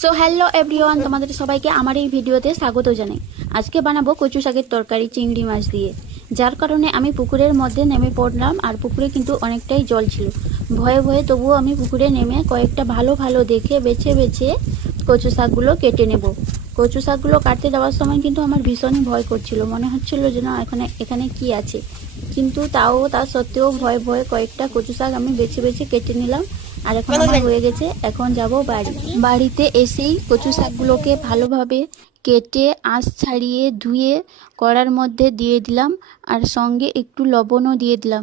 So hello everyone, তোমাদের সবাইকে আমার এই ভিডিওতে স্বাগত জানাই। আজকে বানাবো কচু শাকের তরকারি চিংড়ি মাছ দিয়ে, যার কারণে আমি পুকুরের মধ্যে নেমে পড়লাম। আর পুকুরে কিন্তু অনেকটাই জল ছিল, ভয়ে ভয়ে তবুও আমি পুকুরে নেমে কয়েকটা ভালো ভালো দেখে বেছে বেছে কচু শাকগুলো কেটে নেব। কচু শাকগুলো কাটতে যাওয়ার সময় কিন্তু আমার ভীষণই ভয় করছিল, মনে হচ্ছিল যে না এখানে এখানে কি আছে, কিন্তু তার সত্ত্বেও ভয়ে ভয়ে কয়েকটা কচু শাক আমি বেছে বেছে কেটে নিলাম। আর এখন আমার হয়ে গেছে, এখন যাব বাড়িতে এসেই কচু শাকগুলোকে ভালোভাবে কেটে আঁশ ছাড়িয়ে ধুয়ে কড়ার মধ্যে দিয়ে দিলাম, আর সঙ্গে একটু লবণও দিয়ে দিলাম।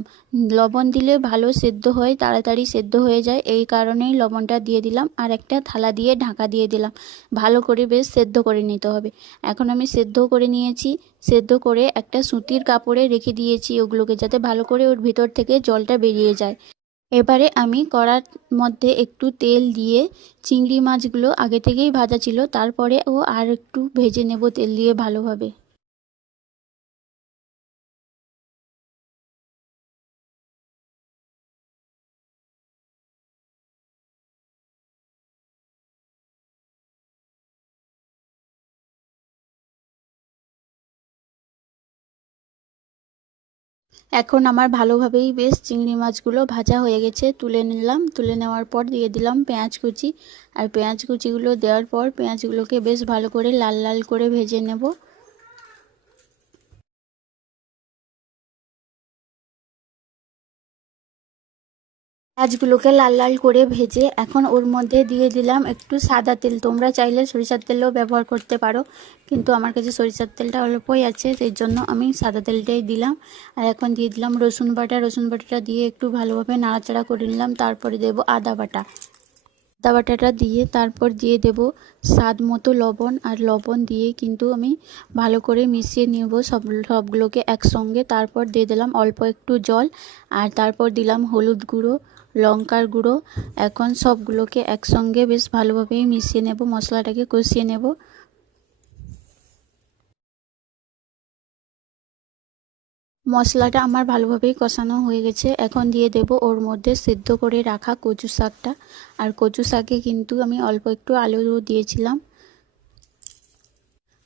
লবণ দিলে ভালো সেদ্ধ হয়, তাড়াতাড়ি সেদ্ধ হয়ে যায়, এই কারণেই লবণটা দিয়ে দিলাম। আর একটা থালা দিয়ে ঢাকা দিয়ে দিলাম, ভালো করে বেশ সেদ্ধ করে নিতে হবে। এখন আমি সেদ্ধ করে নিয়েছি, সেদ্ধ করে একটা সুতির কাপড়ে রেখে দিয়েছি ওগুলোকে, যাতে ভালো করে ওর ভিতর থেকে জলটা বেরিয়ে যায়। এবারে আমি কড়ার মধ্যে একটু তেল দিয়ে চিংড়ি মাছগুলো আগে থেকেই ভাজা ছিল, তারপরে আর একটু ভেজে নেব তেল দিয়ে ভালোভাবে। এখন আমার ভালোভাবেই বেশ চিংড়ি মাছগুলো ভাজা হয়ে গেছে, তুলে নিলাম। তুলে নেওয়ার পর দিয়ে দিলাম পেঁয়াজ কুচি, আর পেঁয়াজ কুচিগুলো দেওয়ার পর পেঁয়াজগুলোকে বেশ ভালো করে লাল লাল করে ভেজে নেব। পেঁয়াজগুলোকে লাল লাল করে ভেজে এখন ওর মধ্যে দিয়ে দিলাম একটু সাদা তেল। তোমরা চাইলে সরিষার তেলও ব্যবহার করতে পারো, কিন্তু আমার কাছে সরিষার তেলটা অল্পই আছে, সেই জন্য আমি সাদা তেলটাই দিলাম। আর এখন দিয়ে দিলাম রসুন বাটা। রসুন বাটাটা দিয়ে একটু ভালোভাবে নাড়াচাড়া করে নিলাম। তারপরে দেব আদা বাটা। আদা বাটাটা দিয়ে তারপর দিয়ে দেব স্বাদ মতো লবণ। আর লবণ দিয়ে কিন্তু আমি ভালো করে মিশিয়ে নেব সবগুলোকে একসঙ্গে। তারপর দিয়ে দিলাম অল্প একটু জল, আর তারপর দিলাম হলুদ গুঁড়ো, লঙ্কার গুঁড়ো। এখন সবগুলোকে একসঙ্গে বেশ ভালোভাবেই মিশিয়ে নেব, মশলাটাকে কষিয়ে নেব। মশলাটা আমার ভালোভাবেই কষানো হয়ে গেছে, এখন দিয়ে দেব ওর মধ্যে সেদ্ধ করে রাখা কচু শাকটা। আর কচু শাকে কিন্তু আমি অল্প একটু আলুও দিয়েছিলাম।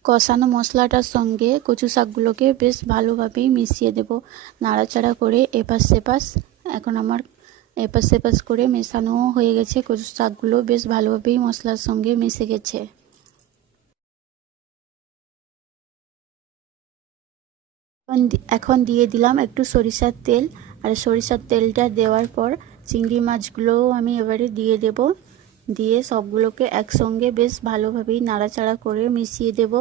কষানো মশলাটার সঙ্গে কচু শাকগুলোকে বেশ ভালোভাবেই মিশিয়ে দেব, নাড়াচাড়া করে এপাশ সেপাশ। এখন আমার এপাশ সেপাশ করে মেশানোও হয়ে গেছে, কচু শাকগুলো বেশ ভালোভাবেই মশলার সঙ্গে মিশে গেছে। এখন দিয়ে দিলাম একটু সরিষার তেল। আর সরিষার তেলটা দেওয়ার পর চিংড়ি মাছগুলোও আমি এবারে দিয়ে দেব। দিয়ে সবগুলোকে একসঙ্গে বেশ ভালোভাবেই নাড়াচাড়া করে মিশিয়ে দেব।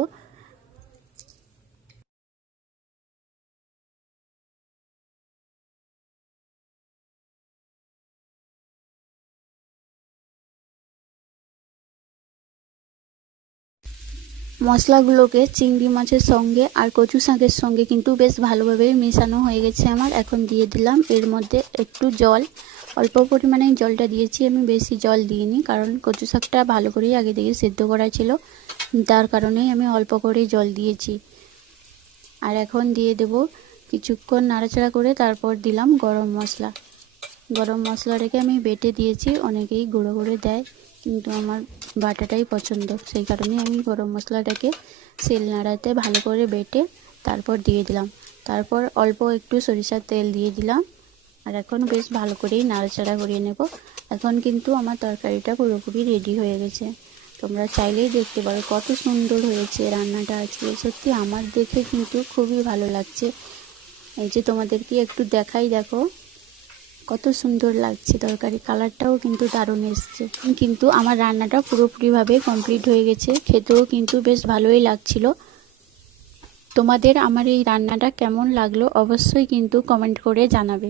মশলাগুলোকে চিংড়ি মাছের সঙ্গে আর কচু শাকের সঙ্গে কিন্তু বেশ ভালোভাবে মেশানো হয়ে গেছে আমার। এখন দিয়ে দিলাম এর মধ্যে একটু জল, অল্প পরিমাণে জলটা দিয়েছি, আমি বেশি জল দিইনি, কারণ কচু শাকটা ভালো করেই আগে থেকে সেদ্ধ করা ছিল, তার কারণেই আমি অল্প করেই জল দিয়েছি। আর এখন দিয়ে দেব কিছুক্ষণ নাড়াচাড়া করে, তারপর দিলাম গরম মশলা। গরম মশলাটাকে আমি বেটে দিয়েছি, অনেকেই গুঁড়ো করে দেয়, কিন্তু আমার বাটাটাই পছন্দ, সেই কারণে আমি গরম মশলাটাকে শিল নাড়াতে ভালো করে বেটে তারপর দিয়ে দিলাম। তারপর অল্প একটু সরিষার তেল দিয়ে দিলাম। আর এখন বেশ ভালো করেই নাড়াচাড়া করিয়ে নেব। এখন কিন্তু আমার তরকারিটা পুরোপুরি রেডি হয়ে গেছে, তোমরা চাইলেই দেখতে পারো কত সুন্দর হয়েছে রান্নাটা আজকে। সত্যি আমার দেখে কিন্তু খুবই ভালো লাগছে। এই যে তোমাদেরকে একটু দেখাই, দেখো কত সুন্দর লাগছে, তরকারি কালারটাও কিন্তু দারুণ এসছে। কিন্তু আমার রান্নাটা পুরোপুরিভাবে কমপ্লিট হয়ে গেছে, খেতেও কিন্তু বেশ ভালোই লাগছিল। তোমাদের আমার এই রান্নাটা কেমন লাগলো অবশ্যই কিন্তু কমেন্ট করে জানাবে।